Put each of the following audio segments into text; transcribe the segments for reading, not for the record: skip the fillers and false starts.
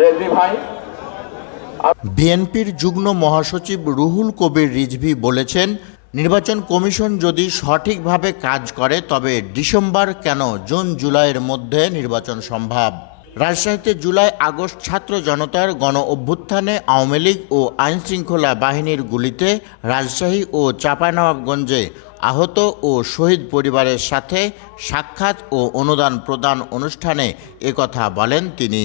রেজভি ভাই। বিএনপির যুগ্ম মহাসচিব রুহুল কবির রিজভী বলেছেন, নির্বাচন কমিশন যদি সঠিকভাবে কাজ করে তবে ডিসেম্বর কেন জুন জুলাইয়ের মধ্যে নির্বাচন সম্ভব। রাজশাহীতে জুলাই আগস্ট ছাত্র জনতার গণ অভ্যুত্থানে আওয়ামী লীগ ও আইনশৃঙ্খলা বাহিনীর গুলিতে রাজশাহী ও চাঁপাইনবাবগঞ্জে আহত ও শহীদ পরিবারের সাথে সাক্ষাৎ ও অনুদান প্রদান অনুষ্ঠানে একথা বলেন তিনি।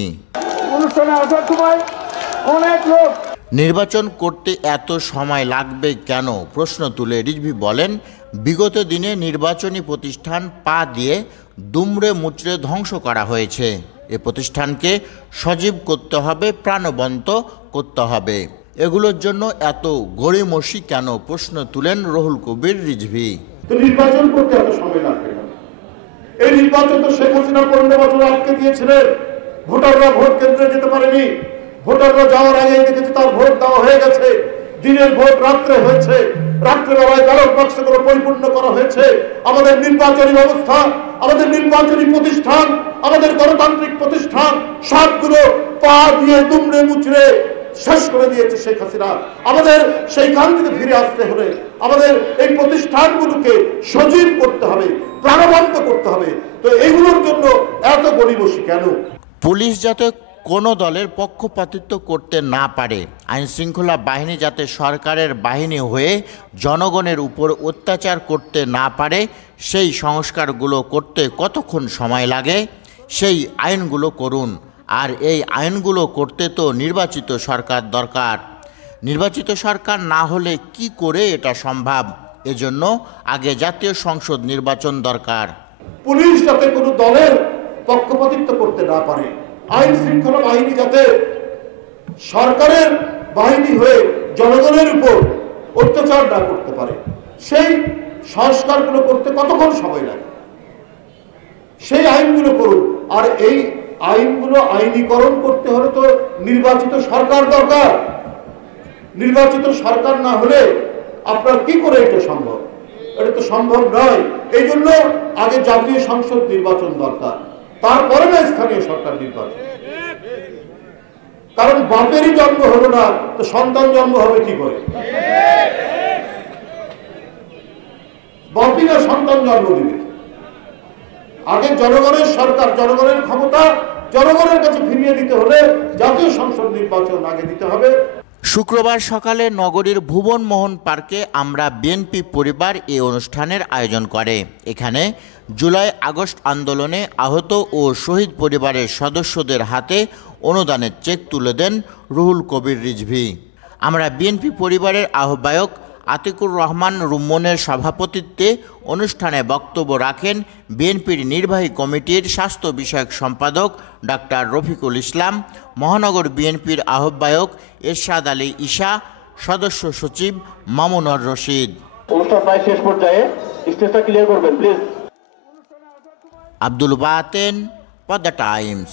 নির্বাচন করতে এত সময় লাগবে কেন প্রশ্ন তুলে রিজভী বলেন, বিগত দিনে নির্বাচনী প্রতিষ্ঠান পা দিয়ে দুমড়ে মুচড়ে ধ্বংস করা হয়েছে। এ প্রতিষ্ঠানকে সজীব করতে হবে, প্রাণবন্ত করতে হবে। এগুলোর জন্য এত গড়িমসি কেন প্রশ্ন তুলেন রুহুল কবির রিজভী। নির্বাচন করতে এত সময় লাগবে না। এই নির্বাচন তো শেখ হাসিনা 15 বছর আটকে দিয়েছিলেন। ভোটাররা ভোট কেন্দ্রে যেতে পারেনি। ভোটাররা যাওয়ার আগে দেখেছে তার ভোট দেওয়া হয়ে গেছে। দিনের ভোট রাত্রে হয়েছে, রাত্রেবেলায় ব্যালট বাক্সগুলো পরিপূর্ণ করা হয়েছে। আমাদের নির্বাচনী ব্যবস্থা, আমাদের নির্বাচনী প্রতিষ্ঠান, আমাদের গণতান্ত্রিক প্রতিষ্ঠান সবগুলো পা দিয়ে দুমড়ে মুচড়ে শেষ করে দিয়েছে শেখ হাসিনা। আমাদের সেইখান থেকে ফিরে আসতে হলে আমাদের এই প্রতিষ্ঠানগুলোকে সজীব করতে হবে, প্রাণবন্ত করতে হবে। তো এইগুলোর জন্য এত গড়িমসি কেন? পুলিশ যাতে কোনো দলের পক্ষপাতিত্ব করতে না পারে, আইনশৃঙ্খলা বাহিনী যাতে সরকারের বাহিনী হয়ে জনগণের উপর অত্যাচার করতে না পারে, সেই সংস্কারগুলো করতে কতক্ষণ সময় লাগে? সেই আইনগুলো করুন। আর এই আইনগুলো করতে তো নির্বাচিত সরকার দরকার। নির্বাচিত সরকার না হলে কি করে এটা সম্ভব? এজন্য আগে জাতীয় সংসদ নির্বাচন দরকার। পুলিশ যাতে কোনো দলের পক্ষপাতিত্ব করতে না পারে, আইন শৃঙ্খলা বাহিনী যাতে সরকারের বাহিনী হয়ে জনগণের উপর অত্যাচার না করতে পারে, সেই সংস্কারগুলো করতে কতক্ষণ সময় লাগে? সেই আইনগুলো করুন। আর এই আইনগুলো আইনীকরণ করতে হলে তো নির্বাচিত সরকার দরকার। নির্বাচিত সরকার না হলে আপনার কি করে এটা সম্ভব? এটা তো সম্ভব নয়। এই জন্য আগে জাতীয় সংসদ নির্বাচন দরকার, তারপরে না স্থানীয় সরকার নির্বাচন। কারণ বাপেরই জন্ম হলো না, তো সন্তান জন্ম হবে কি করে? বাপই না সন্তান জন্ম দিবে। আগে জনগণের সরকার, জনগণের ক্ষমতা জনগণের কাছে ফিরিয়ে দিতে হলে জাতীয় সংসদ নির্বাচন আগে দিতে হবে। শুক্রবার সকালে নগরীর ভুবন মোহন পার্কে আমরা বিএনপি পরিবার এই অনুষ্ঠানের আয়োজন করে। এখানে জুলাই আগস্ট আন্দোলনে আহত ও শহীদ পরিবারের সদস্যদের হাতে অনুদানের চেক তুলে দেন রুহুল কবির রিজভী। আমরা বিএনপি পরিবারের আহ্বায়ক আতিকুর রহমান রুম্মনের সভাপতিত্বে অনুষ্ঠানে বক্তব্য রাখেন বিএনপির নির্বাহী কমিটির স্বাস্থ্য বিষয়ক সম্পাদক ডাক্তার রফিকুল ইসলাম, মহানগর বিএনপির আহ্বায়ক এরশাদ আলী ঈশা, সদস্য সচিব মামুনুর রশিদ। অনুষ্ঠান প্রায় শেষ পর্যায়ে, স্টেজটা ক্লিয়ার করবেন প্লিজ। আব্দুল বাতেন, পদ্মা টাইমস।